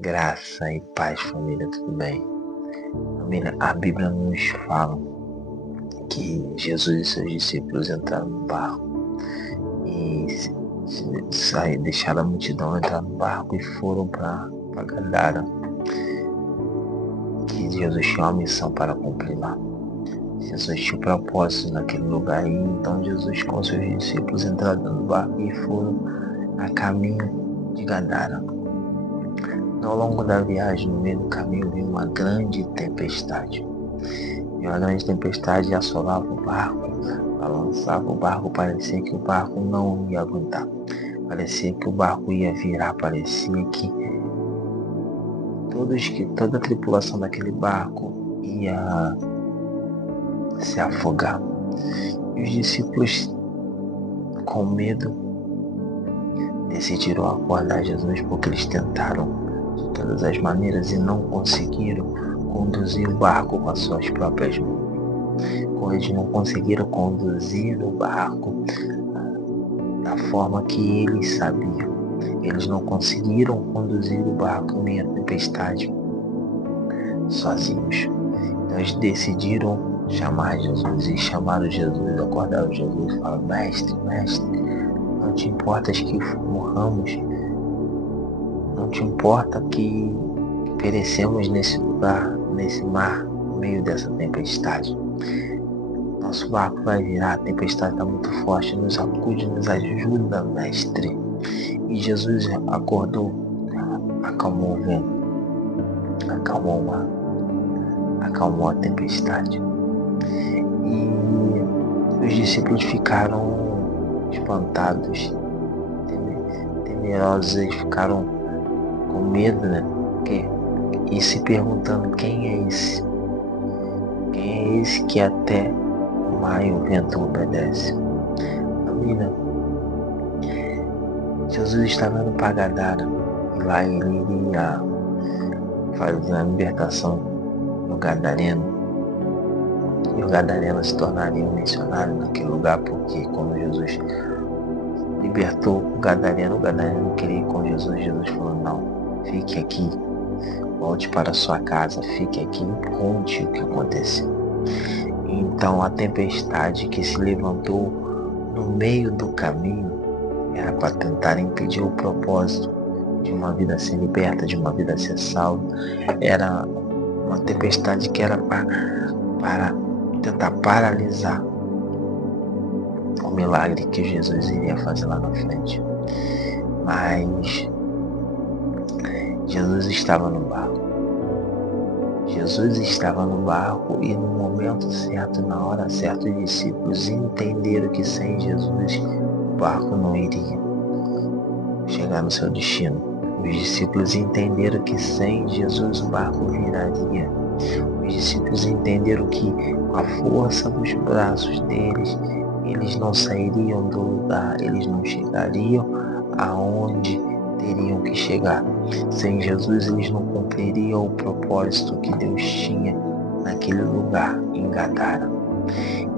Graça e paz, família, tudo bem? Família, a Bíblia nos fala que Jesus e seus discípulos entraram no barco e deixaram a multidão entrar no barco e foram para Gadara, que Jesus tinha uma missão para cumprir lá. Jesus tinha um propósito naquele lugar e então Jesus com seus discípulos entraram no barco e foram a caminho de Gadara. Ao longo da viagem, no meio do caminho, veio uma grande tempestade. E uma grande tempestade assolava o barco, balançava o barco, parecia que o barco não ia aguentar. Parecia que o barco ia virar, parecia que toda a tripulação daquele barco ia se afogar. E os discípulos, com medo, decidiram acordar Jesus porque eles tentaram de todas as maneiras e não conseguiram conduzir o barco com as suas próprias mãos. Eles não conseguiram conduzir o barco da forma que eles sabiam. Eles não conseguiram conduzir o barco em meio à tempestade sozinhos. Então eles decidiram chamar Jesus e chamaram Jesus, acordaram Jesus e falaram: mestre, não te importas que morramos, não te importa que perecemos nesse lugar, nesse mar, no meio dessa tempestade. Nosso barco vai virar, a tempestade está muito forte, nos acude, nos ajuda, mestre. E Jesus acordou, acalmou o vento, acalmou o mar, acalmou a tempestade. E os discípulos ficaram espantados, temerosos, eles ficaram com medo, né? E se perguntando: quem é esse? Quem é esse que até o mar e o vento obedece? Família, Jesus estava indo para Gadara e lá ele iria fazer a libertação no Gadareno. E o Gadareno se tornaria um missionário naquele lugar, porque quando Jesus libertou o Gadareno queria ir com Jesus. Jesus falou: não, fique aqui, volte para sua casa, fique aqui e conte o que aconteceu. Então a tempestade que se levantou no meio do caminho era para tentar impedir o propósito de uma vida ser liberta, de uma vida ser salva. Era uma tempestade que era para tentar paralisar o milagre que Jesus iria fazer lá na frente. Mas Jesus estava no barco. Jesus estava no barco e no momento certo, na hora certa, os discípulos entenderam que sem Jesus o barco não iria chegar no seu destino. Os discípulos entenderam que sem Jesus o barco viraria. Os discípulos entenderam que com a força dos braços deles, eles não sairiam do lugar, eles não chegariam aonde teriam que chegar. Sem Jesus eles não cumpririam o propósito que Deus tinha naquele lugar, em Gadara.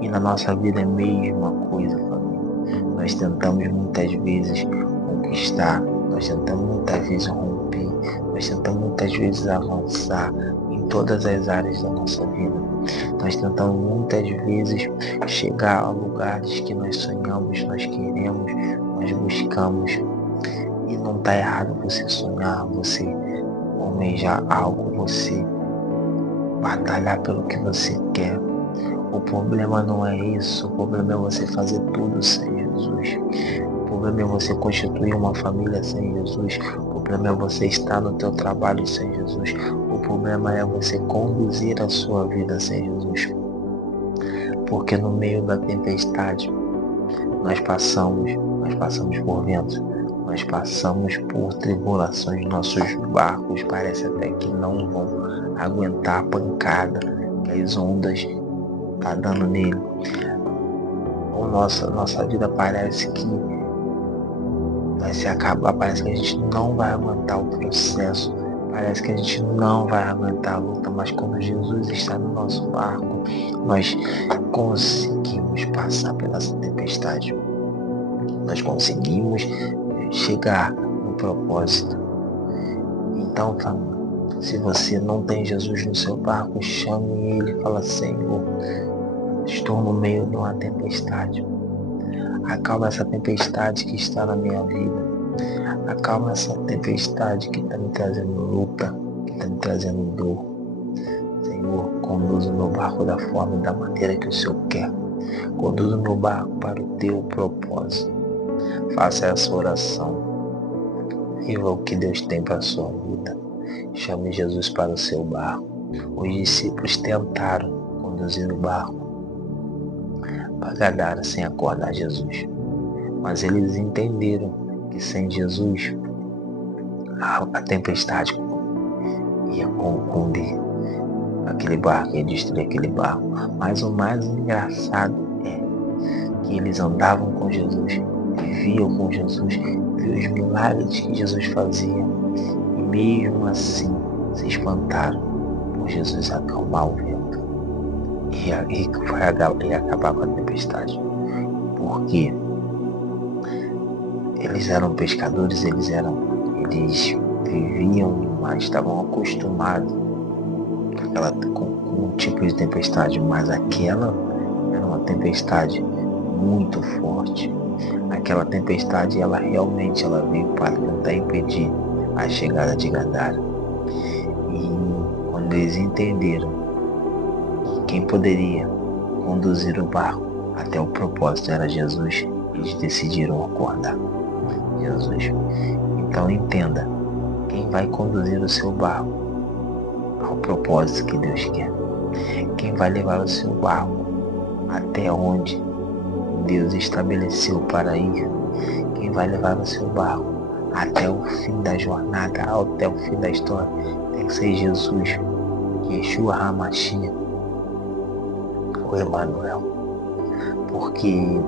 E na nossa vida é a mesma coisa, família. Nós tentamos muitas vezes conquistar, nós tentamos muitas vezes romper, nós tentamos muitas vezes avançar em todas as áreas da nossa vida. Nós tentamos muitas vezes chegar a lugares que nós sonhamos, nós queremos, nós buscamos. E não está errado você sonhar, você almejar algo, você batalhar pelo que você quer. O problema não é isso, o problema é você fazer tudo sem Jesus. O problema é você constituir uma família sem Jesus. O problema é você estar no teu trabalho sem Jesus. O problema é você conduzir a sua vida sem Jesus. Porque no meio da tempestade nós passamos por ventos, nós passamos por tribulações, nossos barcos parece até que não vão aguentar a pancada que as ondas estão dando nele. Nossa vida parece que vai se acabar, parece que a gente não vai aguentar o processo, parece que a gente não vai aguentar a luta, mas quando Jesus está no nosso barco, nós conseguimos passar pela tempestade. Nós conseguimos chegar no propósito. Então, família, se você não tem Jesus no seu barco, chame Ele e fala: Senhor, estou no meio de uma tempestade. Acalma essa tempestade que está na minha vida. Acalma essa tempestade que está me trazendo luta, que está me trazendo dor. Senhor, conduza o meu barco da forma e da maneira que o Senhor quer. Conduza o meu barco para o teu propósito. Faça essa oração. Viva o que Deus tem para a sua vida. Chame Jesus para o seu barco. Os discípulos tentaram conduzir o barco para Gadara sem acordar Jesus. Mas eles entenderam que sem Jesus a tempestade ia confundir aquele barco, ia destruir aquele barco. Mas o mais engraçado é que eles andavam com Jesus, viviam com Jesus, viam os milagres que Jesus fazia, e mesmo assim se espantaram por Jesus acalmar o vento e acabar com a tempestade. Porque eles eram pescadores, eles viviam, mas estavam acostumados com um tipo de tempestade, mas aquela era uma tempestade muito forte. Aquela tempestade, ela realmente veio para tentar impedir a chegada de Gadara. E quando eles entenderam que quem poderia conduzir o barco até o propósito era Jesus, eles decidiram acordar Jesus. Então entenda, quem vai conduzir o seu barco ao propósito que Deus quer, quem vai levar o seu barco até onde Deus estabeleceu para ir, quem vai levar o seu barco até o fim da jornada, até o fim da história, tem que ser Jesus, Yeshua HaMashiach, o Emmanuel. Porque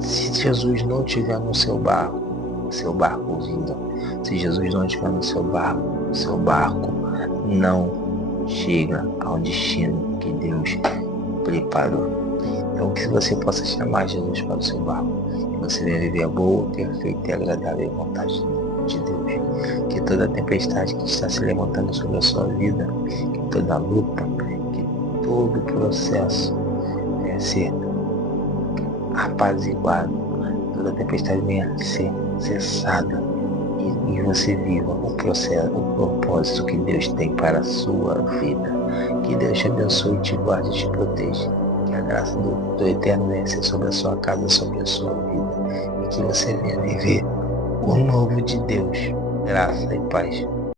se Jesus não estiver no seu barco vira. Se Jesus não estiver no seu barco não chega ao destino que Deus preparou. Então que você possa chamar Jesus para o seu barco, que você venha viver a boa, perfeita e agradável vontade de Deus. Que toda tempestade que está se levantando sobre a sua vida, que toda luta, que todo processo venha ser apaziguado, toda tempestade venha ser cessada e você viva o propósito que Deus tem para a sua vida. Que Deus te abençoe, te guarde e te proteja. Que a graça do Eterno venha ser sobre a sua casa, sobre a sua vida. E que você venha viver o novo de Deus. Graça e paz.